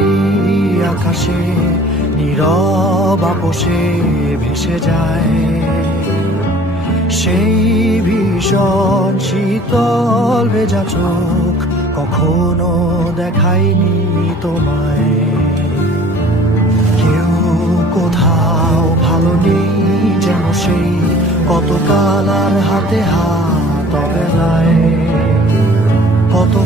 রাত্রি আকাশে নীরব আপোষে ভেসে যায় সেই ভীষণ শীতল ভেজা চোখ কখনো দেখায়নি তোমায়। কেউ কোথাও ভালো নেই যেন সেই কতকাল আর হাতে হাত অবেলায়।